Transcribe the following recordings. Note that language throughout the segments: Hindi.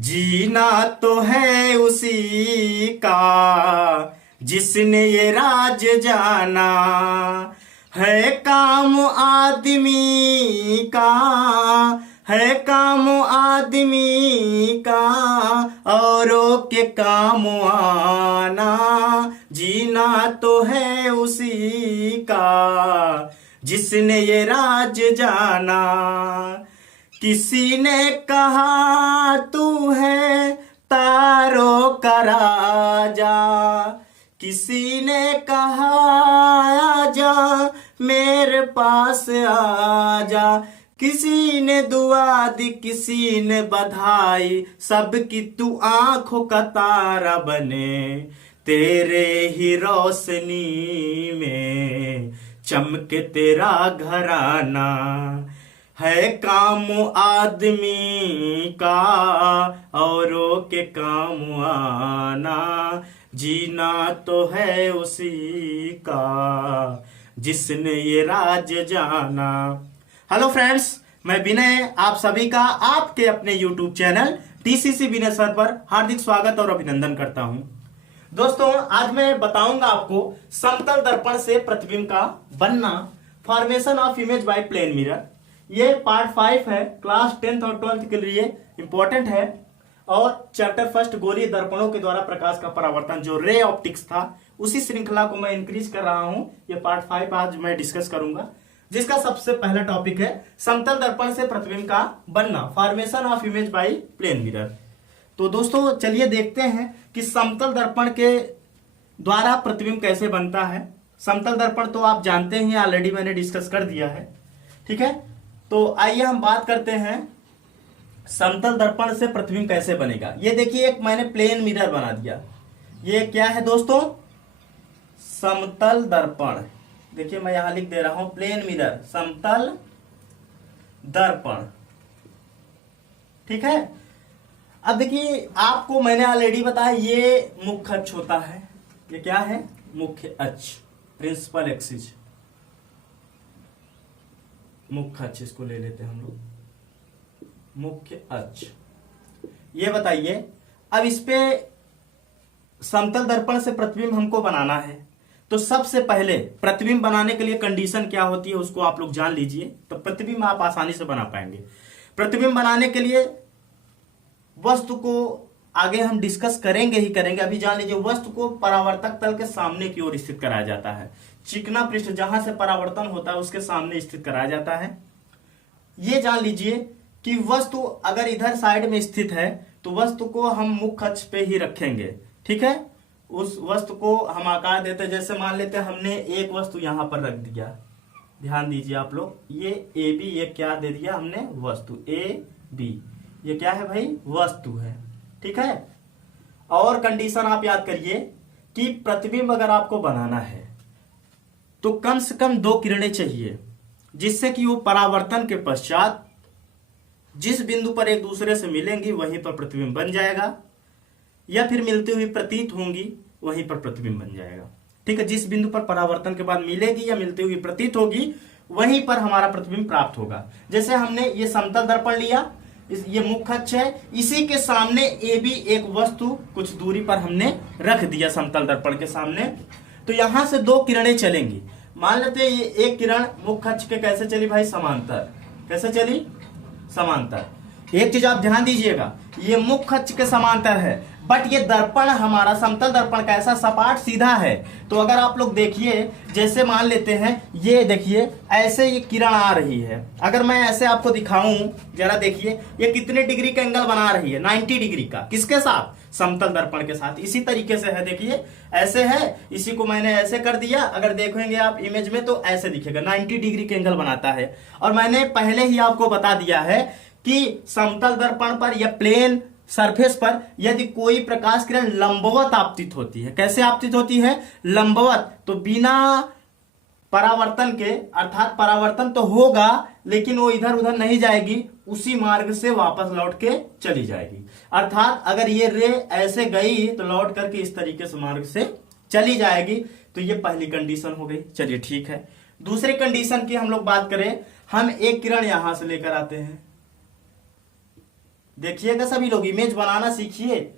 जीना तो है उसी का जिसने ये राज जाना है। काम आदमी का है, काम आदमी का औरों के काम आना। जीना तो है उसी का जिसने ये राज जाना। किसी ने कहा तू है तारों का राजा, किसी ने कहा आजा मेरे पास आजा। किसी ने दुआ दी किसी ने बधाई, सबकी तू आंखों का तारा बने। तेरे ही रोशनी में चमके तेरा घराना है। काम आदमी का औरों के काम आना। जीना तो है उसी का जिसने ये राज जाना। हेलो फ्रेंड्स, मैं विनय आप सभी का आपके अपने YouTube चैनल TCC विनय सर पर हार्दिक स्वागत और अभिनंदन करता हूं। दोस्तों, आज मैं बताऊंगा आपको समतल दर्पण से प्रतिबिंब का बनना, formation of image by plane mirror. ये पार्ट 5 है, क्लास 10th और 12th के लिए इंपॉर्टेंट है। और चैप्टर फर्स्ट गोलीय दर्पणों के द्वारा प्रकाश का परावर्तन, जो रे ऑप्टिक्स था, उसी श्रृंखला को मैं इंक्रीज कर रहा हूं। ये पार्ट 5 आज मैं डिस्कस करूंगा, जिसका सबसे पहला टॉपिक है समतल दर्पण से प्रतिबिंब का बनना, formation of image by plane mirror. तो दोस्तों, चलिए देखते हैं कि समतल दर्पण के द्वारा प्रतिबिंब कैसे बनता है। समतल दर्पण तो आप जानते हैं, ऑलरेडी मैंने डिस्कस कर दिया है, ठीक है। तो आइए हम बात करते हैं समतल दर्पण से प्रतिबिंब कैसे बनेगा। ये देखिए, एक मैंने प्लेन मिरर बना दिया। ये क्या है दोस्तों? समतल दर्पण। देखिए, मैं यहां लिख दे रहा हूं प्लेन मिरर, समतल दर्पण, ठीक है। अब देखिए, आपको मैंने ऑलरेडी बताया ये मुख्य अक्ष होता है। ये क्या है? मुख्य अक्ष, प्रिंसिपल एक्सिस, मुख्य अक्ष इसको ले लेते हैं हम लोग, मुख्य अक्ष। ये बताइए, अब इस पे समतल दर्पण से प्रतिबिंब हमको बनाना है, तो सबसे पहले प्रतिबिंब बनाने के लिए कंडीशन क्या होती है उसको आप लोग जान लीजिए, तो प्रतिबिंब आप आसानी से बना पाएंगे। प्रतिबिंब बनाने के लिए वस्तु को आगे हम डिस्कस करेंगे ही करेंगे, अभी जान लीजिए, वस्तु को परावर्तक तल के सामने की ओर स्थित कराया जाता है। चिकना पृष्ठ जहां से परावर्तन होता है उसके सामने स्थित कराया जाता है। ये जान लीजिए कि वस्तु अगर इधर साइड में स्थित है तो वस्तु को हम मुख्य अक्ष पे ही रखेंगे, ठीक है। उस वस्तु को हम आकार देते हैं, जैसे मान लेते हैं हमने एक वस्तु यहां पर रख दिया, ध्यान दीजिए आप लोग, ये ए बी, ये क्या दे दिया हमने? वस्तु ए बी। ये क्या है भाई? वस्तु है, ठीक है। और कंडीशन आप याद करिए कि प्रतिबिंब अगर आपको बनाना है तो कम से कम 2 किरणें चाहिए, जिससे कि वो परावर्तन के पश्चात जिस बिंदु पर एक दूसरे से मिलेंगी वहीं पर प्रतिबिंब बन जाएगा, या फिर मिलती हुई प्रतीत होंगी वहीं पर प्रतिबिंब बन जाएगा, ठीक है। जिस बिंदु पर परावर्तन के बाद मिलेगी या मिलती हुई प्रतीत होगी वहीं पर हमारा प्रतिबिंब प्राप्त होगा। जैसे हमने ये समतल दर्पण लिया, ये मुख्य अक्ष है, इसी के सामने ए बी एक वस्तु कुछ दूरी पर हमने रख दिया समतल दर्पण के सामने, तो यहां से 2 किरणें चलेंगी। मान लेते हैं ये एक किरण मुख्य अक्ष के कैसे चली भाई? समांतर। कैसे चली? समांतर। एक चीज आप ध्यान दीजिएगा, ये मुख्य अक्ष के समांतर है, बट ये दर्पण हमारा समतल दर्पण कैसा? सपाट सीधा है। तो अगर आप लोग देखिए, जैसे मान लेते हैं ये देखिए, ऐसे ये किरण आ रही है, अगर मैं ऐसे आपको दिखाऊं, जरा देखिए ये कितने डिग्री का एंगल बना रही है? 90 डिग्री का। किसके साथ? समतल दर्पण के साथ। इसी तरीके से है, देखिए ऐसे है, इसी को मैंने ऐसे कर दिया, अगर देखेंगे आप इमेज में तो ऐसे दिखेगा, 90 डिग्री के एंगल बनाता है। और मैंने पहले ही आपको बता दिया है कि समतल दर्पण पर या प्लेन सरफेस पर यदि कोई प्रकाश किरण लंबवत आपतित होती है, कैसे आपतित होती है? लंबवत, तो बिना परावर्तन के, अर्थात परावर्तन तो होगा लेकिन वो इधर उधर नहीं जाएगी, उसी मार्ग से वापस लौट के चली जाएगी। अर्थात अगर ये रे ऐसे गई तो लौट करके इस तरीके से मार्ग से चली जाएगी। तो ये पहली कंडीशन हो गई, चलिए ठीक है। दूसरी कंडीशन की हम लोग बात करें, हम एक किरण यहां से लेकर आते हैं, देखिएगा सभी लोग, इमेज बनाना सीखिए।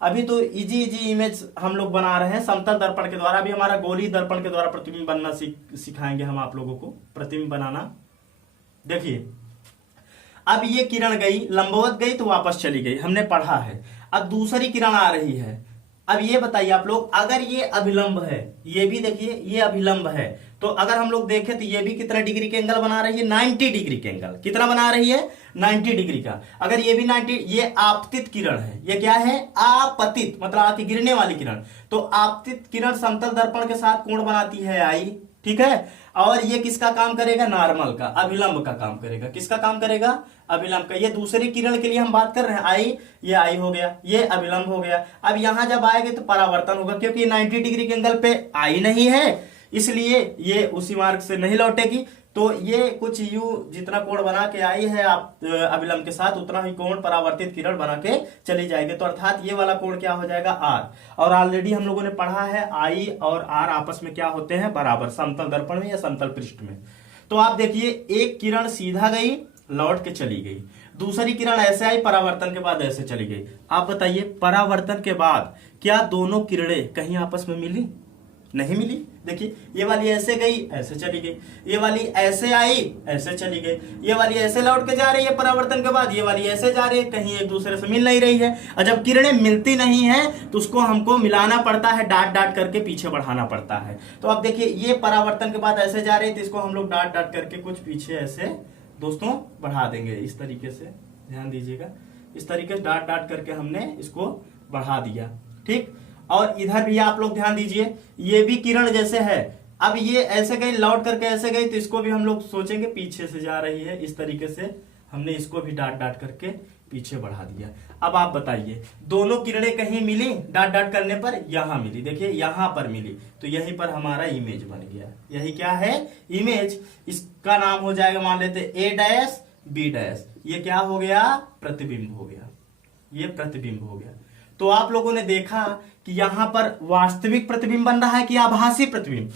अभी तो इजी इजी इमेज हम लोग बना रहे हैं समतल दर्पण के द्वारा। अभी हमारा गोलीय दर्पण के द्वारा प्रतिबिंब बनना सिखाएंगे हम आप लोगों को, प्रतिबिंब बनाना। देखिए अब ये किरण गई, लंबवत गई तो वापस चली गई, हमने पढ़ा है। अब दूसरी किरण आ रही है। अब ये बताइए आप लोग, अगर ये अभिलंब है, ये भी देखिए ये अभिलंब है, तो अगर हम लोग देखें तो ये भी कितना डिग्री के एंगल बना रही है? 90 डिग्री के एंगल। कितना बना रही है? 90 डिग्री का। अगर ये भी 90, ये आपतित किरण है। ये क्या है? आपतित, मतलब आके गिरने वाली किरण। तो आपतित किरण समतल दर्पण के साथ कोण बनाती है आई, ठीक है। और ये किसका काम करेगा? नॉर्मल का, अभिलंब का काम करेगा। किसका काम करेगा? अभिलंब का। ये दूसरी किरण के लिए हम बात कर रहे हैं, आई, ये आई हो गया, ये अभिलंब हो गया। अब यहां जब आएंगे तो परावर्तन होगा, क्योंकि 90 डिग्री के एंगल पे आई नहीं है, इसलिए ये उसी मार्ग से नहीं लौटेगी। तो ये कुछ यूं जितना कोण बना के आई है आप अभिलंब के साथ, उतना ही कोण परावर्तित किरण बना के चली जाएगी। तो अर्थात ये वाला कोण क्या हो जाएगा? आर। और ऑलरेडी हम लोगों ने पढ़ा है आई और आर आपस में क्या होते हैं? बराबर, समतल दर्पण में या समतल पृष्ठ में। तो आप देखिए एक किरण सीधा गई, लौट के चली गई, दूसरी किरण ऐसे आई, परावर्तन के बाद ऐसे चली गई। आप बताइए परावर्तन के बाद क्या दोनों किरणें कहीं आपस में मिली? नहीं मिली। देखिए ये वाली ऐसे गई, ऐसे चली गई, ये वाली ऐसे आई, ऐसे चली गई, ये वाली ऐसे लौट के जा रही है परावर्तन के बाद, ये वाली ऐसे जा रही है, कहीं एक दूसरे से मिल नहीं रही है। और जब किरणें मिलती नहीं है तो उसको हमको मिलाना पड़ता है, डाट डाट करके पीछे बढ़ाना पड़ता है। तो अब देखिए ये परावर्तन के बाद ऐसे जा रही है, तो इसको हम लोग डाट डाट करके कुछ पीछे ऐसे दोस्तों बढ़ा देंगे। इस तरीके से ध्यान दीजिएगा, इस तरीके से डाट डाट करके हमने इसको बढ़ा दिया, ठीक। और इधर भी आप लोग ध्यान दीजिए, ये भी किरण जैसे है, अब ये ऐसे गई, लौट करके ऐसे गई, तो इसको भी हम लोग सोचेंगे पीछे से जा रही है। इस तरीके से हमने इसको भी डाट डाट करके पीछे बढ़ा दिया। अब आप बताइए दोनों किरणें कहीं मिली डाट डाट करने पर? यहां मिली, देखिए यहां पर मिली, तो यहीं पर हमारा इमेज बन गया। यही क्या है? इमेज। इसका नाम हो जाएगा, मान लेते ए डैश बी डैश। ये क्या हो गया? प्रतिबिंब हो गया, ये प्रतिबिंब हो गया। तो आप लोगों ने देखा कि यहां पर वास्तविक प्रतिबिंब बन रहा है कि आभासी प्रतिबिंब।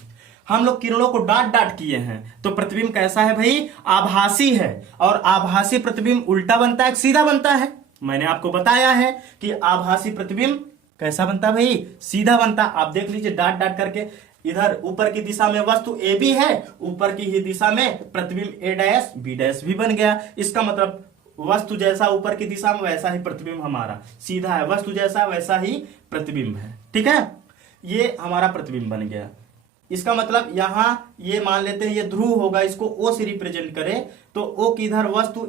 हम लोग किरणों को डाट डाट किए हैं, तो प्रतिबिंब कैसा है भाई? आभासी है। और आभासी प्रतिबिंब उल्टा बनता है, सीधा बनता है। मैंने आपको बताया है कि आभासी प्रतिबिंब कैसा बनता है भाई? सीधा बनता। आप देख लीजिए डाट डाट करके, इधर ऊपर की दिशा में वस्तु ए भी है, ऊपर की ही दिशा में प्रतिबिंब ए डैश बी डैश भी बन गया। इसका मतलब वस्तु जैसा ऊपर की दिशा में वैसा ही प्रतिबिंब हमारा सीधा है, वस्तु जैसा वैसा ही प्रतिबिंब है, ठीक है। ये हमारा प्रतिबिंब बन गया। इसका मतलब यहां ये मान लेते हैं ये ध्रुव होगा, इसको ओ से रिप्रेजेंट करें तो ओ की इधर वस्तु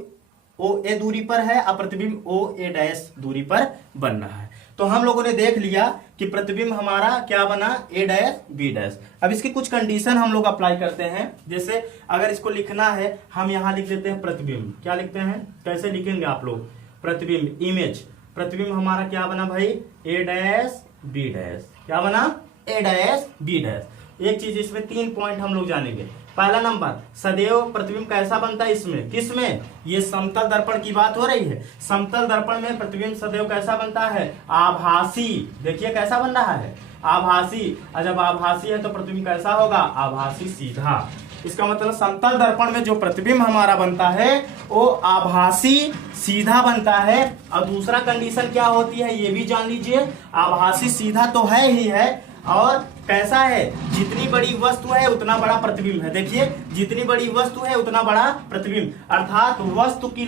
ओ ए दूरी पर है और प्रतिबिंब ओ ए डैश दूरी पर बन रहा है। तो हम लोगों ने देख लिया कि प्रतिबिंब हमारा क्या बना? ए डैश बी डैश। अब इसकी कुछ कंडीशन हम लोग अप्लाई करते हैं। जैसे अगर इसको लिखना है, हम यहां लिख लेते हैं प्रतिबिंब। क्या लिखते हैं? कैसे लिखेंगे आप लोग? प्रतिबिंब, इमेज। प्रतिबिंब हमारा क्या बना भाई? ए डैश बी डैश। क्या बना? ए डैश बी डैश। एक चीज इसमें 3 पॉइंट हम लोग जानेंगे। पहला नंबर, सदैव प्रतिबिंब कैसा बनता है? इसमें किसमें? ये समतल दर्पण की बात हो रही है। समतल दर्पण में प्रतिबिंब सदैव कैसा बनता है? आभासी। देखिए कैसा बन रहा है? आभासी। और जब आभासी है तो प्रतिबिंब कैसा होगा? आभासी सीधा। इसका मतलब समतल दर्पण में जो प्रतिबिंब हमारा बनता है वो आभासी सीधा बनता है। और दूसरा कंडीशन क्या होती है ये भी जान लीजिए। आभासी सीधा तो है ही है, और कैसा है? जितनी बड़ी वस्तु है उतना बड़ा प्रतिबिंब है। देखिए जितनी बड़ी वस्तु है उतना बड़ा प्रतिबिंब, अर्थात वस्तु की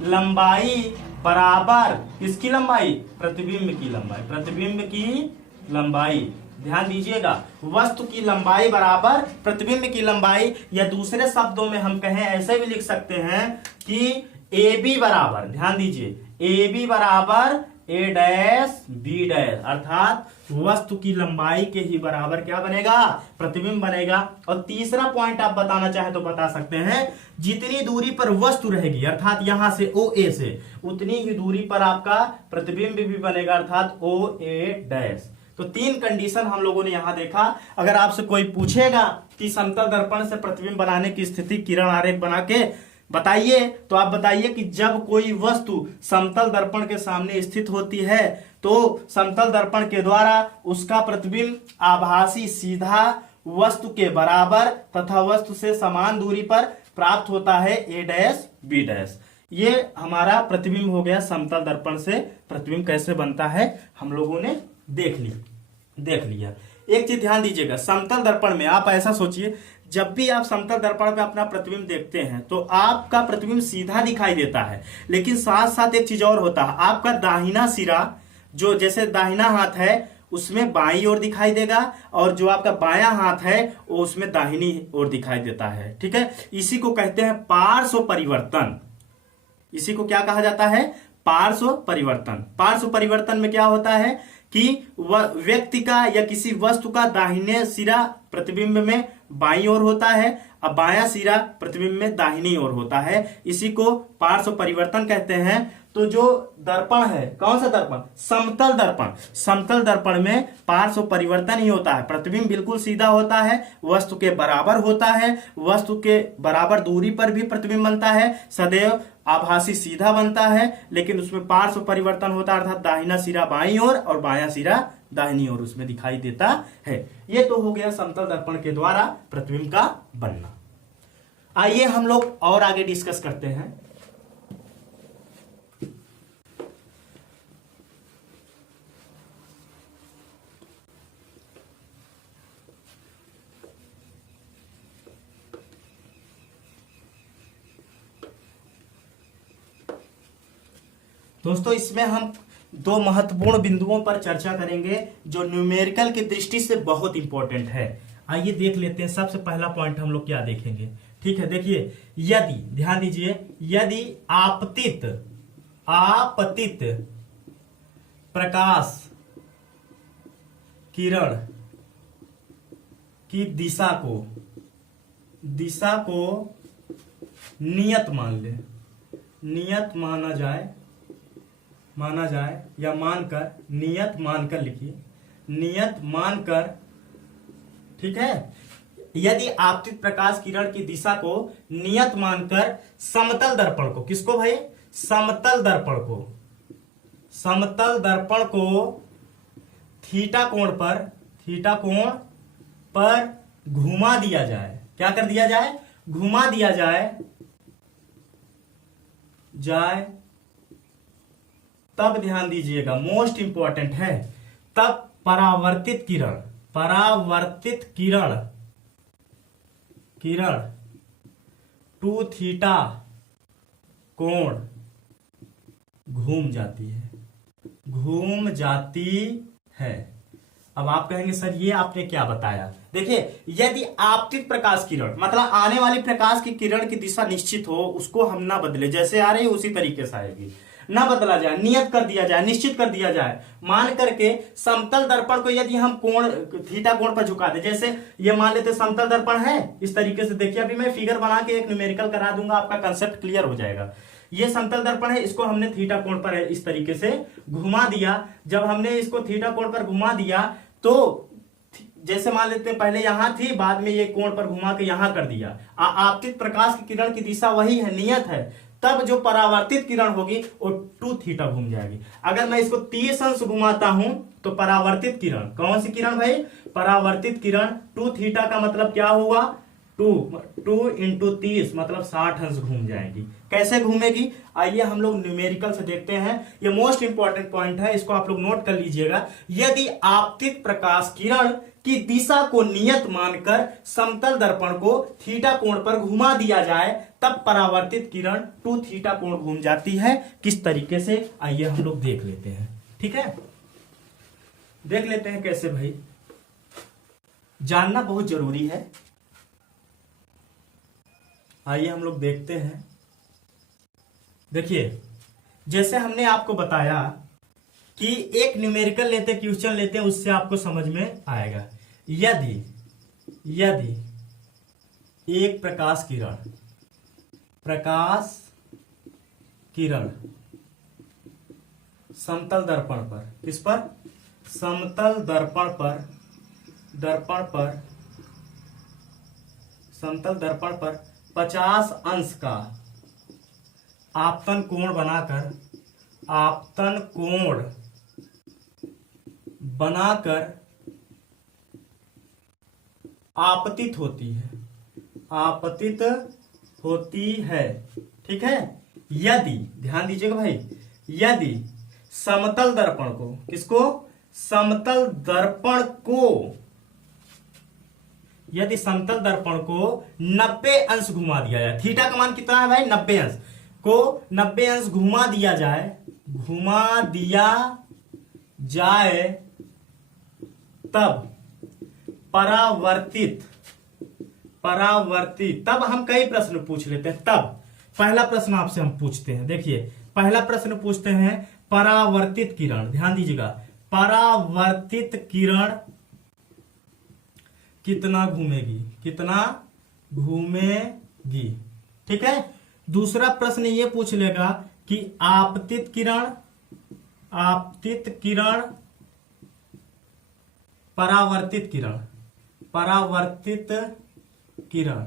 लंबाई बराबर किसकी लंबाई? प्रतिबिंब की लंबाई। प्रतिबिंब की लंबाई, ध्यान दीजिएगा, वस्तु की लंबाई बराबर प्रतिबिंब की लंबाई। या दूसरे शब्दों में हम कहें, ऐसे भी लिख सकते हैं कि ए बी बराबर, ध्यान दीजिए, ए बी बराबर ए डैश बी डैश, अर्थात वस्तु की लंबाई के ही बराबर क्या बनेगा? प्रतिबिंब बनेगा। और तीसरा पॉइंट आप बताना चाहे तो बता सकते हैं, जितनी दूरी पर वस्तु रहेगी, अर्थात यहां से ओ ए से, उतनी ही दूरी पर आपका प्रतिबिंब भी बनेगा, अर्थात ओ ए डैश। तो 3 कंडीशन हम लोगों ने यहां देखा। अगर आपसे कोई पूछेगा कि समतल दर्पण से प्रतिबिंब बनाने की स्थिति किरण आरेख बना के बताइए, तो आप बताइए कि जब कोई वस्तु समतल दर्पण के सामने स्थित होती है तो समतल दर्पण के द्वारा उसका प्रतिबिंब आभासी सीधा वस्तु के बराबर तथा वस्तु से समान दूरी पर प्राप्त होता है, ए डैश बी डैश। ये हमारा प्रतिबिंब हो गया। समतल दर्पण से प्रतिबिंब कैसे बनता है हम लोगों ने देख लिया। एक चीज ध्यान दीजिएगा, समतल दर्पण में आप ऐसा सोचिए, जब भी आप समतल दर्पण पे अपना प्रतिबिंब देखते हैं तो आपका प्रतिबिंब सीधा दिखाई देता है, लेकिन साथ साथ एक चीज और होता है, आपका दाहिना सिरा जो जैसे दाहिना हाथ है उसमें बाईं ओर दिखाई देगा, और जो आपका बायां हाथ है वो उसमें दाहिनी ओर दिखाई देता है। ठीक है, इसी को कहते हैं पार्श्व परिवर्तन। इसी को क्या कहा जाता है? पार्श्व परिवर्तन। पार्श्व परिवर्तन में क्या होता है कि व्यक्ति का या किसी वस्तु का दाहिने सिरा प्रतिबिंब में बाईं ओर होता है, अब बायां सिरा प्रतिबिंब में दाहिनी ओर होता है। इसी को पार्श्व परिवर्तन कहते हैं। तो जो दर्पण है, कौन सा दर्पण? समतल दर्पण। समतल दर्पण में पार्श्व परिवर्तन ही होता है, प्रतिबिंब बिल्कुल सीधा होता है, वस्तु के बराबर होता है, वस्तु के बराबर दूरी पर भी प्रतिबिंब बनता है, सदैव आभासी सीधा बनता है, लेकिन उसमें पार्श्व परिवर्तन होता है, अर्थात दाहिना सिरा बाईं ओर और बायां सिरा दाहिनी ओर उसमें दिखाई देता है। ये तो हो गया समतल दर्पण के द्वारा प्रतिबिंब का बनना। आइए हम लोग और आगे डिस्कस करते हैं। दोस्तों, इसमें हम दो महत्वपूर्ण बिंदुओं पर चर्चा करेंगे जो न्यूमेरिकल की दृष्टि से बहुत इंपॉर्टेंट है। आइए देख लेते हैं। सबसे पहला पॉइंट हम लोग क्या देखेंगे? ठीक है, देखिए, यदि, ध्यान दीजिए, यदि आपतित प्रकाश किरण की दिशा को नियत मान ले, नियत माना जाए या मानकर, नियत मानकर लिखिए, नियत मानकर, ठीक है। यदि आपतित प्रकाश किरण की दिशा को नियत मानकर समतल दर्पण को, किसको भाई? समतल दर्पण को थीटा कोण पर घुमा दिया जाए। क्या कर दिया जाए? घुमा दिया जाए, तब ध्यान दीजिएगा, मोस्ट इंपॉर्टेंट है, तब परावर्तित किरण 2 थीटा कोण घूम जाती है। अब आप कहेंगे सर ये आपने क्या बताया? देखिए, यदि आपतित प्रकाश किरण मतलब आने वाली प्रकाश की किरण की दिशा निश्चित हो, उसको हम ना बदले, जैसे आ रही है उसी तरीके से आएगी, ना बदला जाए, नियत कर दिया जाए, निश्चित कर दिया जाए, मान करके समतल दर्पण को यदि हम कोण थीटा कोण पर झुका दे, जैसे ये मान लेते समतल दर्पण है, इस तरीके से देखिए, अभी मैं फिगर बना के एक न्यूमेरिकल करा दूंगा, आपका कंसेप्ट क्लियर हो जाएगा। ये समतल दर्पण है, इसको हमने थीटा कोण पर इस तरीके से घुमा दिया। जब हमने इसको थीटा कोण पर घुमा दिया तो जैसे मान लेते हैं पहले यहां थी, बाद में ये कोण पर घुमा के यहां कर दिया। आपतित प्रकाश की किरण की दिशा वही है, नियत है, तब जो परावर्तित किरण होगी वो 2 थीटा घूम जाएगी। अगर मैं इसको 30 अंश घुमाता हूं तो परावर्तित किरण, कौन सी किरण भाई? परावर्तित किरण 2 थीटा का मतलब क्या हुआ? 2 इंटू 30 मतलब 60 अंश घूम जाएगी। कैसे घूमेगी? आइए हम लोग न्यूमेरिकल से देखते हैं। ये मोस्ट इंपॉर्टेंट पॉइंट है, इसको आप लोग नोट कर लीजिएगा। यदि आपतित प्रकाश किरण की दिशा को नियत मानकर समतल दर्पण को थीटा कोण पर घुमा दिया जाए, तब परावर्तित किरण 2 थीटा कोण घूम जाती है। किस तरीके से? आइए हम लोग देख लेते हैं। ठीक है, देख लेते हैं कैसे भाई, जानना बहुत जरूरी है। आइए हम लोग देखते हैं। देखिए, जैसे हमने आपको बताया कि एक न्यूमेरिकल लेते, क्वेश्चन लेते हैं, उससे आपको समझ में आएगा। यदि एक प्रकाश किरण समतल दर्पण पर, किस पर? समतल दर्पण पर 50 अंश का आपतन कोण बनाकर आपतित होती है। ठीक है, यदि, ध्यान दीजिएगा भाई, यदि समतल दर्पण को, किसको, समतल दर्पण को, यदि समतल दर्पण को 90 अंश घुमा दिया जाए, थीटा का मान कितना है भाई, 90 अंश को 90 अंश घुमा दिया जाए, घुमा दिया जाए, तब परावर्तित, तब हम कई प्रश्न पूछ लेते हैं। तब पहला प्रश्न आपसे हम पूछते हैं, देखिए पहला प्रश्न पूछते हैं, परावर्तित किरण, ध्यान दीजिएगा, परावर्तित किरण कितना घूमेगी, कितना घूमेगी, ठीक है। दूसरा प्रश्न ये पूछ लेगा कि आपतित किरण, आपतित किरण, परावर्तित किरण, परावर्तित किरण,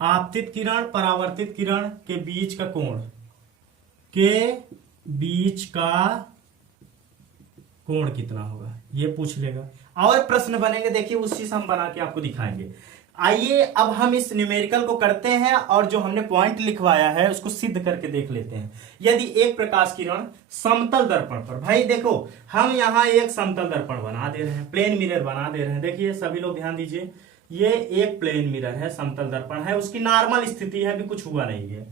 आपतित किरण परावर्तित किरण के बीच का कोण, के बीच का कोण कितना होगा, ये पूछ लेगा। और प्रश्न बनेंगे, देखिए उस चीज हम बना के आपको दिखाएंगे। आइए अब हम इस न्यूमेरिकल को करते हैं और जो हमने पॉइंट लिखवाया है उसको सिद्ध करके देख लेते हैं। यदि एक प्रकाश किरण समतल दर्पण पर, भाई देखो हम यहां एक समतल दर्पण बना दे रहे हैं, प्लेन मिरर बना दे रहे हैं। देखिए सभी लोग ध्यान दीजिए, ये एक प्लेन मिरर है, समतल दर्पण है, उसकी नॉर्मल स्थिति है, अभी कुछ हुआ नहीं है।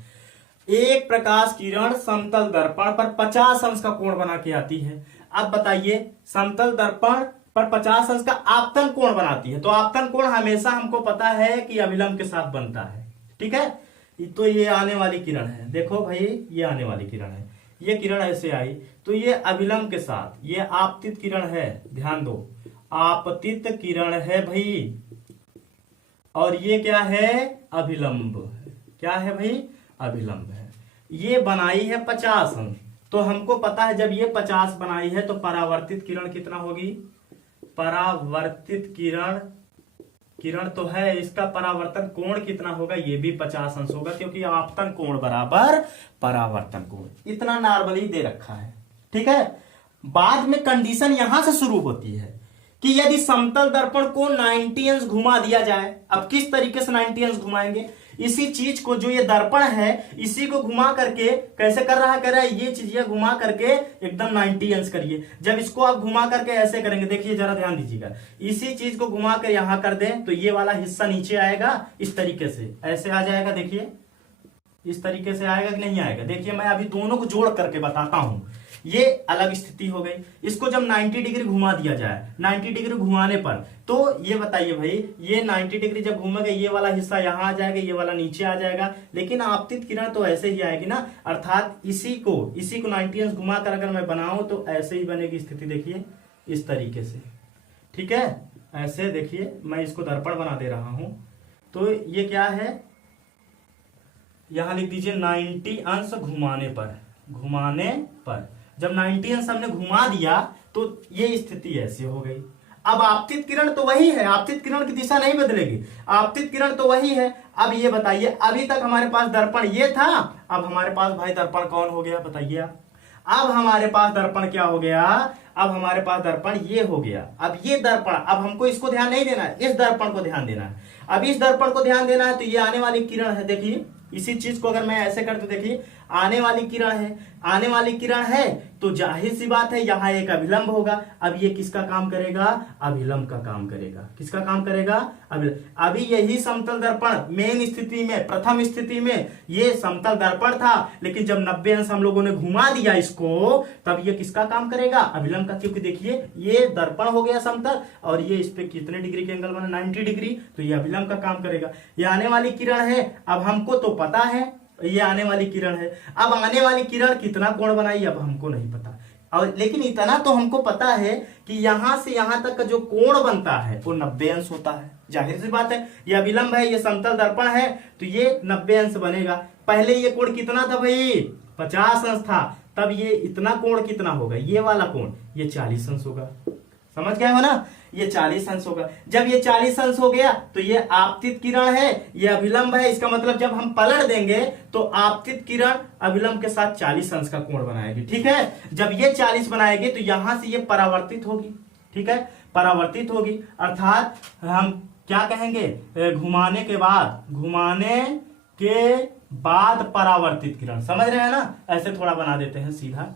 एक प्रकाश किरण समतल दर्पण पर 50 अंश का कोण बना के आती है। अब बताइए समतल दर्पण पर 50 अंश का आपतन कोण बनाती है, तो आपतन कोण हमेशा हमको पता है कि अभिलंब के साथ बनता है, ठीक है। तो ये आने वाली किरण है, देखो भाई ये आने वाली किरण है, ये किरण ऐसे आई तो ये अभिलंब के साथ, ये आपतित किरण है, ध्यान दो आपतित किरण है भाई, और ये क्या है, अभिलंब, क्या है भाई, अभिलंब है। ये बनाई है 50 अंश, तो हमको पता है जब ये 50 बनाई है तो परावर्तित किरण कितना होगी, परावर्तित किरण, किरण तो है, इसका परावर्तन कोण कितना होगा, ये भी 50 अंश होगा, क्योंकि आपतन कोण बराबर परावर्तन कोण, इतना नॉर्मली दे रखा है, ठीक है। बाद में कंडीशन यहां से शुरू होती है कि यदि समतल दर्पण को 90 अंश घुमा दिया जाए। अब किस तरीके से 90 अंश घुमाएंगे, इसी चीज को, जो ये दर्पण है इसी को घुमा करके, कैसे कर रहा है, कह रहा है ये चीज ये घुमा करके एकदम 90 अंश करिए। जब इसको आप घुमा करके ऐसे करेंगे, देखिए जरा ध्यान दीजिएगा, इसी चीज को घुमा कर यहां कर दें तो ये वाला हिस्सा नीचे आएगा, इस तरीके से ऐसे आ जाएगा, देखिए इस तरीके से आएगा कि नहीं आएगा। देखिए मैं अभी दोनों को जोड़ करके बताता हूं, ये अलग स्थिति हो गई। इसको जब 90 डिग्री घुमा दिया जाए, 90 डिग्री घुमाने पर, तो ये बताइए भाई, ये 90 डिग्री जब घूमेगा ये वाला हिस्सा यहाँ आ जाएगा, ये वाला नीचे आ जाएगा, लेकिन आपतित किरण तो ऐसे ही आएगी ना, अर्थात इसी को 90 अंश घुमा कर अगर मैं बनाऊं तो ऐसे ही बनेगी स्थिति, देखिए इस तरीके से, ठीक है। ऐसे देखिए मैं इसको दर्पण बना दे रहा हूं, तो ये क्या है, यहां लिख दीजिए 90 अंश घुमाने पर, घुमाने पर जब 90 अंश हमने घुमा दिया तो ये स्थिति ऐसी हो गई। अब आपतित किरण तो वही है, आपतित किरण की दिशा नहीं बदलेगी, आपतित किरण तो वही है। अब ये बताइए, अभी तक हमारे पास दर्पण ये था, अब हमारे पास भाई दर्पण कौन हो गया, बताइए आप। अब हमारे पास दर्पण क्या हो गया, अब हमारे पास दर्पण ये हो गया। अब ये दर्पण, अब हमको इसको ध्यान नहीं देना है, इस दर्पण को ध्यान देना है। अब इस दर्पण को ध्यान देना है तो ये आने वाली किरण है, देखिए इसी चीज को अगर मैं ऐसे कर दूं, देखिए आने वाली किरण है, आने वाली किरण है तो जाहिर सी बात है यहां एक अभिलंब होगा। अब ये किसका काम करेगा, अभिलंब का काम करेगा, किसका काम करेगा, अभिलंब। अभी यही समतल दर्पण मेन स्थिति में, प्रथम स्थिति में ये समतल दर्पण था, लेकिन जब 90 अंश हम लोगों ने घुमा दिया इसको, तब ये किसका काम करेगा, अभिलंब का। क्योंकि देखिए ये दर्पण हो गया समतल और ये इस पे कितने डिग्री के एंगल बना, 90 डिग्री, तो ये अभिलंब का काम करेगा। ये आने वाली किरण है, अब हमको तो पता है ये आने वाली किरण है। अब आने वाली किरण कितना कोण बनाई अब हमको नहीं पता, और लेकिन इतना तो हमको पता है कि यहां से यहां तक का जो कोण बनता है वो 90 अंश होता है। जाहिर सी बात है, ये अभिलंब है, ये समतल दर्पण है, तो ये 90 अंश बनेगा। पहले ये कोण कितना था भाई, 50 अंश था, तब ये इतना कोण कितना होगा, ये वाला कोण, ये 40 अंश होगा। समझ गए हो ना, ये 40 अंश होगा। जब ये 40 अंश हो गया तो ये आपतित किरण है, ये अभिलंब है, इसका मतलब जब हम पलट देंगे तो आपतित किरण अभिलंब के साथ 40 अंश का कोण बनाएगी, ठीक है। जब ये 40 बनाएगी तो यहां से ये परावर्तित होगी, ठीक है, परावर्तित होगी, अर्थात हम क्या कहेंगे, घुमाने के बाद, घुमाने के बाद परावर्तित किरण, समझ रहे हैं ना, ऐसे थोड़ा बना देते हैं सीधा,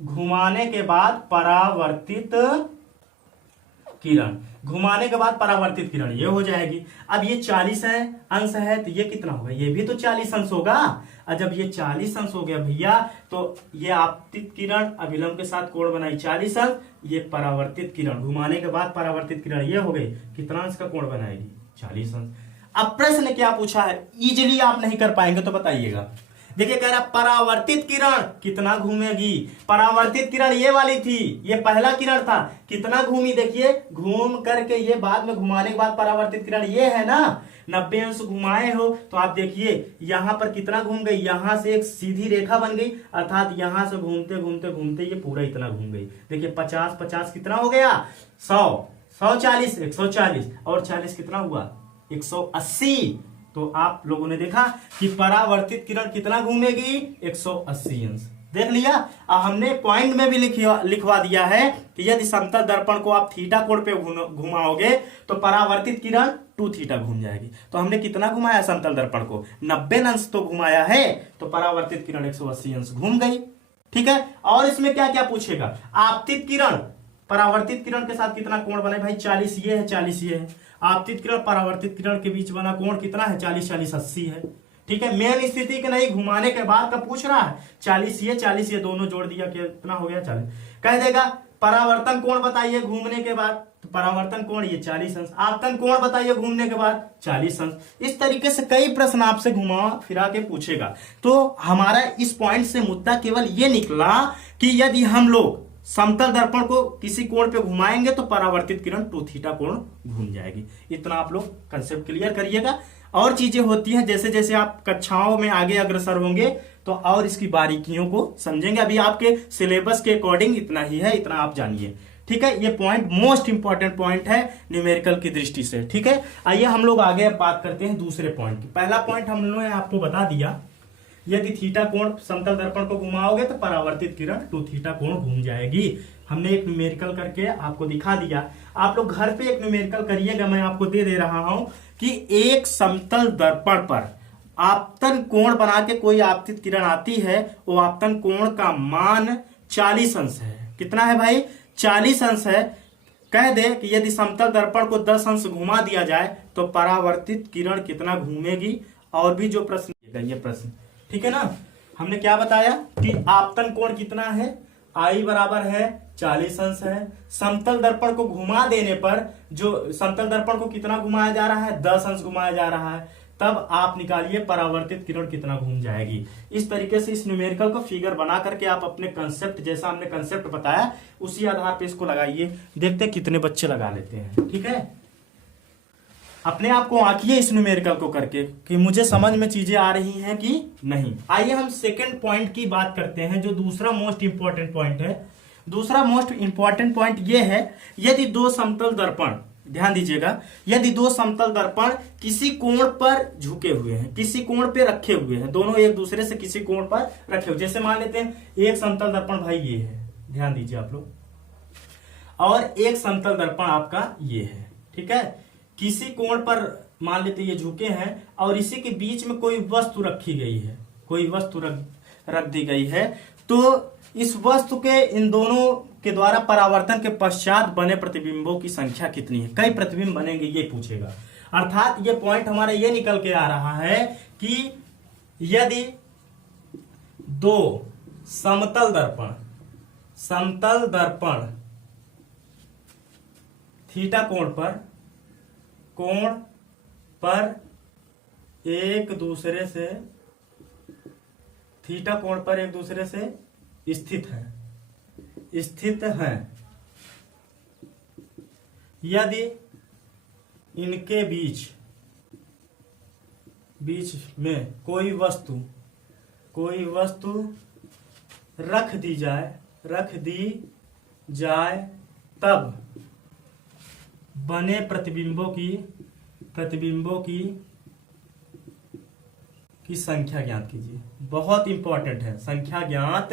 घुमाने के बाद परावर्तित किरण, घुमाने के बाद परावर्तित किरण ये हो जाएगी। अब ये 40 है अंश है तो ये कितना होगा, ये भी तो 40 अंश होगा। और जब ये 40 अंश हो गया भैया तो ये आपतित किरण अभिलंब के साथ कोण बनाई 40 अंश, ये परावर्तित किरण घुमाने के बाद परावर्तित किरण ये हो गई कितना अंश का कोण बनाएगी, 40 अंश। अब प्रश्न क्या पूछा है, इजिली आप नहीं कर पाएंगे तो बताइएगा। देखिए कह रहा परावर्तित किरण कितना घूमेगी, परावर्तित किरण ये वाली थी, ये पहला किरण था, कितना घूमी, देखिए घूम करके ये बाद में घुमाने के बाद परावर्तित किरण ये है ना, 90 अंश घुमाए हो तो आप देखिए यहां पर कितना घूम गई, यहां से एक सीधी रेखा बन गई, अर्थात यहां से घूमते घूमते घूमते ये पूरा इतना घूम गई। देखिए 50 50 कितना हो गया, 100 140 140 और 40 कितना हुआ, 180। तो आप लोगों ने देखा कि परावर्तित किरण कितना घूमेगी, 180 अंश। देख लिया। अब हमने पॉइंट में भी लिखवा दिया है कि यदि समतल दर्पण को आप थीटा कोण पे घुमाओगे तो परावर्तित किरण 2 थीटा घूम जाएगी। तो हमने कितना घुमाया समतल दर्पण को, 90 अंश तो घुमाया है, तो परावर्तित किरण 180 अंश घूम गई। ठीक है। और इसमें क्या क्या पूछेगा, आपतित किरण परावर्तित किरण के साथ कितना कोण बने, भाई 40 ये है 40 ये है। आपतित किरण परावर्तित किरण के बीच बना कोण कितना है, 40 40 80 है। ठीक है। मेन स्थिति के नहीं, घुमाने के बाद का पूछ रहा है, 40 ये दोनों जोड़ दिया कितना हो गया 40। कह देगा परावर्तन कोण बताइए घूमने के बाद, तो परावर्तन कोण ये 40 अंश। आपतन कोण बताइए घूमने के बाद 40 अंश। इस तरीके से कई प्रश्न आपसे घुमा फिरा के पूछेगा। तो हमारा इस पॉइंट से मुद्दा केवल ये निकला कि यदि हम लोग समतल दर्पण को किसी कोण पे घुमाएंगे तो परावर्तित किरण 2 थीटा कोण घूम जाएगी। इतना आप लोग कंसेप्ट क्लियर करिएगा। और चीजें होती हैं, जैसे जैसे आप कक्षाओं में आगे अग्रसर होंगे तो और इसकी बारीकियों को समझेंगे। अभी आपके सिलेबस के अकॉर्डिंग इतना ही है, इतना आप जानिए। ठीक है। ये पॉइंट मोस्ट इंपॉर्टेंट पॉइंट है न्यूमेरिकल की दृष्टि से। ठीक है। आइए हम लोग आगे अब बात करते हैं दूसरे पॉइंट की। पहला पॉइंट हम लोगों ने आपको बता दिया, यदि थीटा कोण समतल दर्पण को घुमाओगे तो परावर्तित किरण 2 थीटा कोण घूम जाएगी। हमने एक न्यूमेरिकल करके आपको दिखा दिया। आप लोग घर पे एक न्यूमेरिकल करिएगा, मैं आपको दे रहा हूं कि एक समतल दर्पण पर आपतन कोण बना के कोई आपतित किरण आती है, वो आपतन कोण का मान 40 अंश है। कितना है भाई, 40 अंश है। कह दे कि यदि समतल दर्पण को 10 अंश घुमा दिया जाए तो परावर्तित किरण कितना घूमेगी। और भी जो प्रश्न, ये प्रश्न ठीक है ना, हमने क्या बताया कि आपतन कोण कितना है, आई बराबर है 40 अंश है। समतल दर्पण को घुमा देने पर जो समतल दर्पण को कितना घुमाया जा रहा है, 10 अंश घुमाया जा रहा है। तब आप निकालिए परावर्तित किरण कितना घूम जाएगी। इस तरीके से इस न्यूमेरिकल को फिगर बना करके आप अपने कंसेप्ट, जैसा हमने कंसेप्ट बताया उसी आधार पे इसको लगाइए। देखते हैं कितने बच्चे लगा लेते हैं। ठीक है। अपने आप को आंकिए इस न्यूमेरिकल को करके कि मुझे समझ में चीजें आ रही हैं कि नहीं। आइए हम सेकंड पॉइंट की बात करते हैं, जो दूसरा मोस्ट इंपॉर्टेंट पॉइंट है। दूसरा मोस्ट इंपॉर्टेंट पॉइंट ये है, यदि 2 समतल दर्पण, ध्यान दीजिएगा, यदि 2 समतल दर्पण किसी कोण पर झुके हुए हैं, किसी कोण पे रखे हुए हैं, दोनों एक दूसरे से किसी कोण पर रखे हुए, जैसे मान लेते हैं एक समतल दर्पण भाई ये है, ध्यान दीजिए आप लोग, और एक समतल दर्पण आपका ये है। ठीक है। किसी कोण पर मान लेते ये झुके हैं और इसी के बीच में कोई वस्तु रखी गई है, कोई वस्तु रख दी गई है, तो इस वस्तु के इन दोनों के द्वारा परावर्तन के पश्चात बने प्रतिबिंबों की संख्या कितनी है, कई प्रतिबिंब बनेंगे ये पूछेगा। अर्थात ये पॉइंट हमारा ये निकल के आ रहा है कि यदि 2 समतल दर्पण थीटा कोण पर एक दूसरे से थीटा कोण पर एक दूसरे से स्थित हैं, यदि इनके बीच में कोई वस्तु रख दी जाए तब बने प्रतिबिंबों की संख्या ज्ञात कीजिए। बहुत इंपॉर्टेंट है, संख्या ज्ञात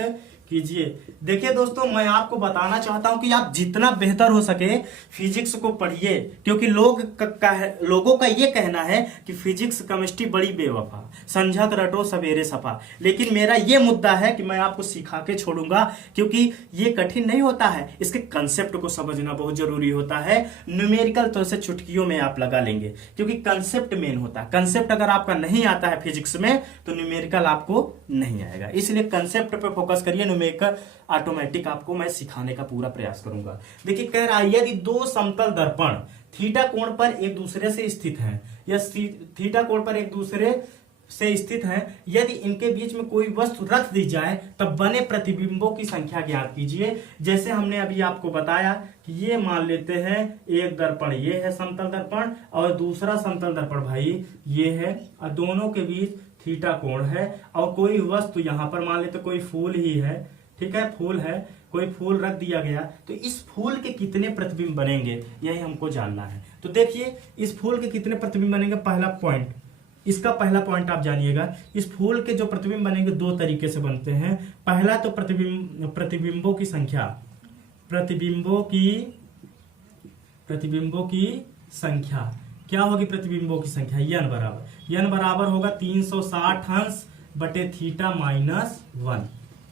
कीजिए। देखिए दोस्तों, मैं आपको बताना चाहता हूं कि आप जितना बेहतर हो सके फिजिक्स को पढ़िए, क्योंकि लोगों का ये कहना है कि फिजिक्स केमिस्ट्री बड़ी बेवफा, संझक रटो सवेरे सफा। लेकिन मेरा ये मुद्दा है कि मैं आपको सिखा के छोड़ूंगा, क्योंकि ये कठिन नहीं होता है, इसके कंसेप्ट को समझना बहुत जरूरी होता है। न्यूमेरिकल तो से चुटकियों में आप लगा लेंगे, क्योंकि कंसेप्ट मेन होता है। कंसेप्ट अगर आपका नहीं आता है फिजिक्स में तो न्यूमेरिकल आपको नहीं आएगा, इसलिए कंसेप्ट पे फोकस करिए, न्यूमेरिकल ऑटोमेटिक आपको मैं सिखाने का पूरा प्रयास करूंगा। देखिए कह रहा है यदि दो समतल दर्पण थीटा कोण पर एक दूसरे से स्थित हैं, या थीटा कोण पर एक दूसरे से स्थित हैं, यदि इनके बीच में कोई वस्तु रख दी जाए तब बने प्रतिबिंबों की संख्या ज्ञात कीजिए। जैसे हमने अभी आपको बताया कि ये मान लेते हैं एक दर्पण ये है समतल दर्पण, और दूसरा समतल दर्पण भाई ये है, और दोनों के बीच थीटा कोण है, और कोई वस्तु यहां पर मान लेते कोई फूल ही है, ठीक है, फूल है, कोई फूल रख दिया गया, तो इस फूल के कितने प्रतिबिंब बनेंगे यही हमको जानना है। तो देखिए इस फूल के कितने प्रतिबिंब बनेंगे, पहला पॉइंट, इसका पहला पॉइंट आप जानिएगा, इस फूल के जो प्रतिबिंब बनेंगे दो तरीके से बनते हैं। पहला तो प्रतिबिंबों की संख्या, प्रतिबिंबों की संख्या क्या होगी, प्रतिबिंबों की संख्या n बराबर होगा 360 अंश बटे थीटा माइनस 1।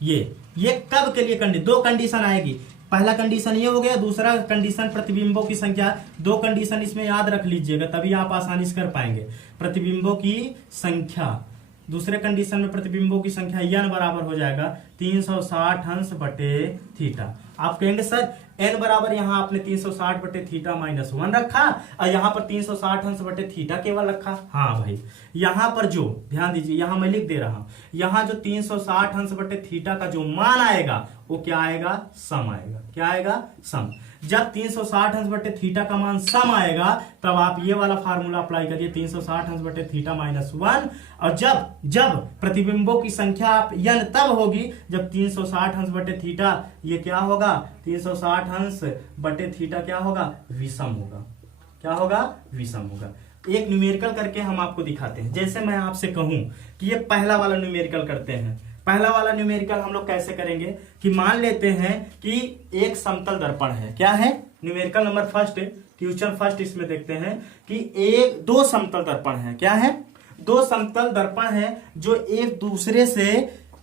ये कब के लिए दो कंडीशन आएगी, पहला कंडीशन ये हो गया, दूसरा कंडीशन प्रतिबिंबों की संख्या। दो कंडीशन इसमें याद रख लीजिएगा, तभी आप आसानी से कर पाएंगे। प्रतिबिंबों की संख्या, दूसरे कंडीशन में प्रतिबिंबों की संख्या n बराबर हो जाएगा 360 अंश बटे थीटा। आप कहेंगे सर n बराबर यहाँ आपने 360 बटे थीटा माइनस 1 रखा, और यहाँ पर 360 अंश बटे थीटा केवल रखा। हाँ भाई, यहाँ पर जो ध्यान दीजिए, यहाँ मैं लिख दे रहा हूं, यहाँ जो 360 अंश बटे थीटा का जो मान आएगा वो क्या आएगा, सम आएगा। क्या आएगा, सम। जब 360 अंश बटे थीटा का मान सम आएगा तब आप ये वाला फार्मूला अप्लाई करिए, 360 अंश बटे थीटा माइनस 1। और जब प्रतिबिंबों की संख्या आप n तब होगी जब 360 अंश बटे थीटा ये क्या होगा, 360 अंश बटे थीटा क्या होगा, विषम होगा। क्या होगा, विषम होगा। एक न्यूमेरिकल करके हम आपको दिखाते हैं। जैसे मैं आपसे कहूं कि ये पहला वाला न्यूमेरिकल करते हैं, पहला वाला न्यूमेरिकल हम लोग कैसे करेंगे कि मान लेते हैं कि एक समतल दर्पण है। क्या है, numerical number first, question first इसमें देखते हैं कि दो समतल दर्पण है। क्या है, दो समतल दर्पण है जो एक दूसरे से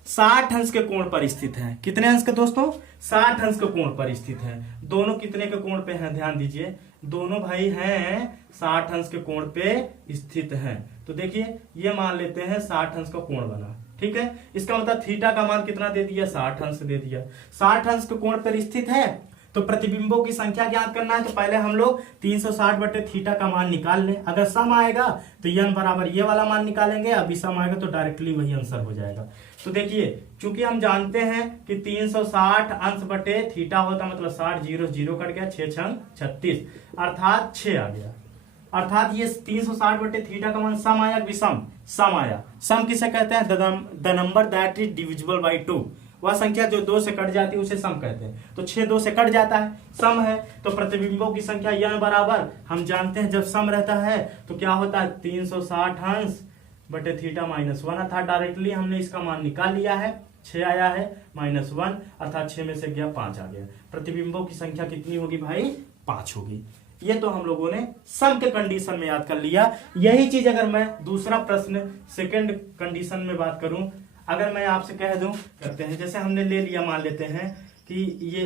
60 अंश के कोण पर स्थित है। कितने अंश के दोस्तों, 60 अंश के कोण पर स्थित है। दोनों कितने के कोण पे हैं, ध्यान दीजिए, दोनों भाई हैं 60 अंश के कोण पे स्थित हैं। तो देखिए ये मान लेते हैं 60 अंश का कोण बना, ठीक है। इसका मतलब थीटा का मान कितना दे दिया, 60 अंश दे दिया। 60 अंश के कोण पर स्थित है तो प्रतिबिंबों की संख्या ज्ञात करना है, तो पहले हम लोग 360 बटे थीटा का मान निकाल लें। अगर सम आएगा तो n बराबर ये वाला मान निकालेंगे, अभी सम आएगा तो डायरेक्टली वही आंसर हो जाएगा। तो देखिए चूंकि हम जानते हैं कि 360 अंश बटे थीटा होता, मतलब 60 जीरो जीरो कट गया, 6 छंग 36 अर्थात 6 आ गया। अर्थात ये 360 बटे थीटा का मान सम आया, विषम, सम आया। सम किसे कहते हैं, the number that is divisible by 2, वह संख्या जो 2 से कट जाती है उसे सम कहते हैं। तो 6 2 से कट जाता है, सम है। तो प्रतिबिंबों की संख्या n बराबर हम जानते हैं जब सम रहता है तो क्या होता है, 360 अंश बटे थीटा माइनस 1, अर्थात डायरेक्टली हमने इसका मान निकाल लिया है, 6 आया है माइनस 1, अर्थात 6 में से गया 5 आ गया। प्रतिबिंबों की संख्या कितनी होगी भाई, 5 होगी। ये तो हम लोगों ने सम के कंडीशन में याद कर लिया। यही चीज अगर मैं दूसरा प्रश्न सेकंड कंडीशन में बात करूं, अगर मैं आपसे कह दूं, करते हैं, जैसे हमने ले लिया, मान लेते हैं कि ये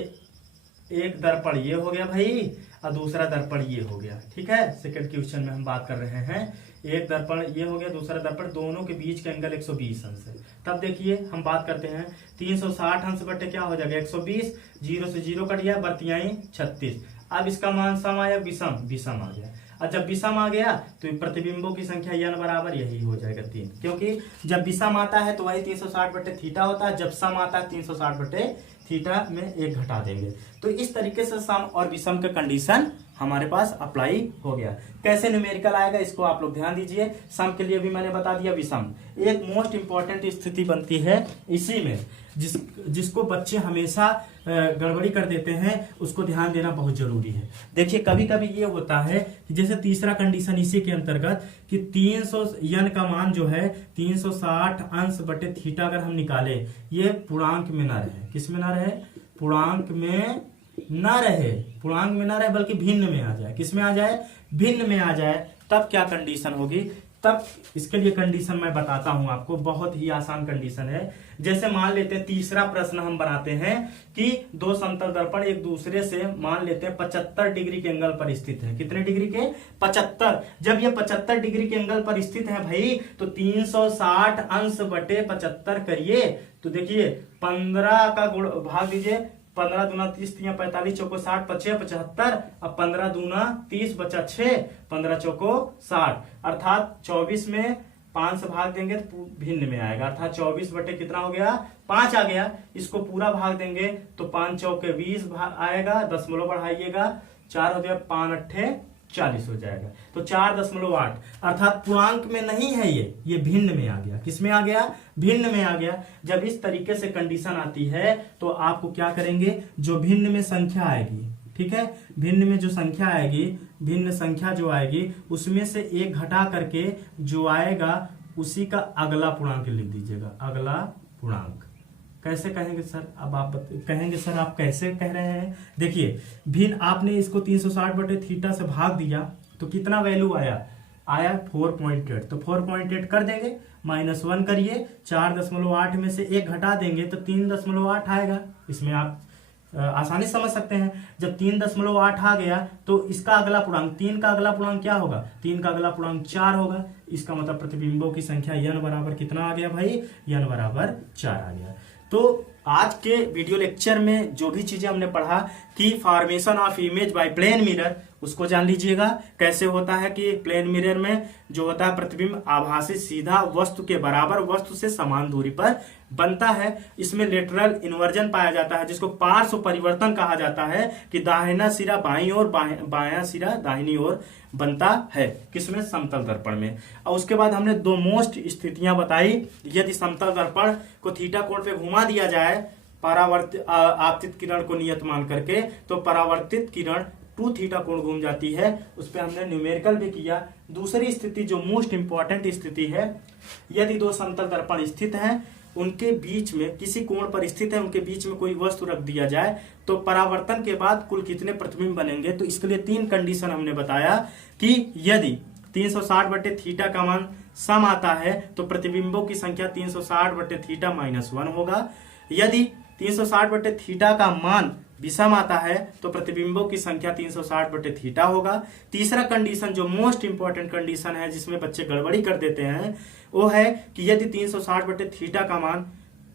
एक दर्पण ये हो गया भाई और दूसरा दर्पण ये हो गया, ठीक है। सेकंड क्वेश्चन में हम बात कर रहे हैं, एक दर्पण ये हो गया, दूसरा दर्पण, दोनों के बीच का एंगल 120 अंश है। तब देखिए हम बात करते हैं 360 अंश बटे क्या हो जाएगा 120, 0 से 0 कट गया, बर्तियाई 36। अब इसका मान सम आया, विषम आ गया। और जब विषम आ गया तो प्रतिबिंबों की संख्या n बराबर यही हो जाएगा 3, क्योंकि जब विषम आता है तो वही 360 बटे थीटा होता है, जब सम आता है 360 बटे थीटा में 1 घटा देंगे। तो इस तरीके से सम और विषम का कंडीशन हमारे पास अप्लाई हो गया। कैसे न्यूमेरिकल आएगा इसको आप लोग ध्यान दीजिए। सम के लिए भी मैंने बता दिया, विषम एक मोस्ट इंपॉर्टेंट स्थिति बनती है इसी में, जिसको बच्चे हमेशा गड़बड़ी कर देते हैं, उसको ध्यान देना बहुत जरूरी है। देखिए कभी कभी ये होता है कि जैसे तीसरा कंडीशन इसी के अंतर्गत कि 300 यन का मान जो है 360 अंश बटे थीटा अगर हम निकाले, ये पूर्णांक में ना रहे, किस में ना रहे, पूर्णांक में ना रहे, पूर्णांक में ना रहे बल्कि भिन्न में आ जाए, किस में आ जाए, भिन्न में आ जाए, तब क्या कंडीशन होगी। तब इसके लिए कंडीशन मैं बताता हूं आपको, बहुत ही आसान कंडीशन है। जैसे मान लेते हैं तीसरा प्रश्न हम बनाते हैं कि दो समतल दर्पण एक दूसरे से मान लेते हैं 75 डिग्री के एंगल पर स्थित है। कितने डिग्री के, 75। जब ये 75 डिग्री के एंगल पर स्थित है भाई, तो 360 अंश बटे 75 करिए, तो देखिए 15 का गुण भाग दीजिए, 15 दूना 30, 45, चौको 60, 5 75, अब 15 दूना 30 बचा 6, 15 चौको 60, अर्थात 24 में 5 से भाग देंगे तो भिन्न में आएगा, अर्थात 24 बटे कितना हो गया, 5 आ गया। इसको पूरा भाग देंगे तो 5 चौके 20 आएगा, दशमलव बढ़ाइएगा, 4 हो गया, 5 अट्ठे 40 हो जाएगा, तो 4.8, अर्थात पूर्णांक में नहीं है, ये भिन्न में आ गया। किस में आ गया, भिन्न में आ गया। जब इस तरीके से कंडीशन आती है तो आपको क्या करेंगे, जो भिन्न में संख्या आएगी, ठीक है, भिन्न में जो संख्या आएगी, भिन्न संख्या जो आएगी उसमें से एक घटा करके जो आएगा उसी का अगला पूर्णांक लिख दीजिएगा, अगला पूर्णांक। कैसे कहेंगे सर, अब आप कहेंगे सर आप कैसे कह रहे हैं। देखिए भिन्न, आपने इसको 360 बटे थीटा से भाग दिया तो कितना वैल्यू आया, 4.8, तो 4.8 कर देंगे, -1 करिए, 4.8 में से 1 घटा देंगे तो 3.8 आएगा। इसमें आप आसानी से समझ सकते हैं। जब 3.8 आ गया तो इसका अगला पूर्णांक, 3 का अगला पूर्णांक क्या होगा, 3 का अगला पूर्णांक 4 होगा। इसका मतलब प्रतिबिंबों की संख्या n बराबर कितना आ गया भाई, n बराबर 4 आ गया। तो आज के वीडियो लेक्चर में जो भी चीजें हमने पढ़ा कि formation of image by plane mirror, उसको जान लीजिएगा। कैसे होता है कि प्लेन मिरर में जो होता है प्रतिबिंब आभासी सीधा वस्तु के बराबर वस्तु से समान दूरी पर बनता है। इसमें लेटरल इन्वर्जन पाया जाता है, जिसको पार्श्व परिवर्तन कहा जाता है, कि दाहिना सिरा बाईं ओर, बायां सिरा दाहिनी ओर बनता है। किसमें, समतल दर्पण में। और उसके बाद हमने 2 मोस्ट स्थितियां बताई। यदि समतल दर्पण को थीटा कोण पे घुमा दिया जाए परावर्तित आपतित किरण को नियत मान करके, तो परावर्तित किरण 2 थीटा कोण घूम जाती है। उस पर हमने न्यूमेरिकल भी किया। दूसरी स्थिति जो मोस्ट इंपॉर्टेंट स्थिति है, यदि 2 समतल दर्पण स्थित हैं, उनके बीच में किसी कोण पर स्थित है, उनके बीच में कोई वस्तु रख दिया जाए तो परावर्तन के बाद कुल कितने प्रतिबिंब बनेंगे। तो इसके लिए 3 कंडीशन हमने बताया कि यदि 360 बटे थीटा का मान सम आता है तो प्रतिबिंबों की संख्या 360 बटे थीटा -1 होगा। यदि 360 बटे थीटा का मान विषम आता है तो प्रतिबिंबों की संख्या 360 बटे थीटा होगा। तीसरा कंडीशन जो मोस्ट इंपॉर्टेंट कंडीशन है, जिसमें बच्चे गड़बड़ी कर देते हैं, वो है कि यदि 360 बटे थीटा का मान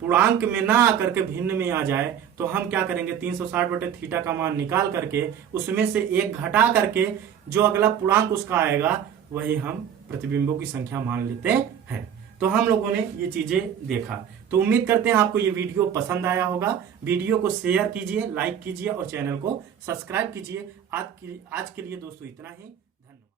पूर्णांक में ना आकर के भिन्न में आ जाए तो हम क्या करेंगे, 360 बटे थीटा का मान निकाल करके उसमें से 1 घटा करके जो अगला पूर्णांक उसका आएगा वही हम प्रतिबिंबों की संख्या मान लेते हैं। तो हम लोगों ने ये चीजें देखा। तो उम्मीद करते हैं आपको ये वीडियो पसंद आया होगा। वीडियो को शेयर कीजिए, लाइक कीजिए और चैनल को सब्सक्राइब कीजिए। आज के लिए दोस्तों इतना ही।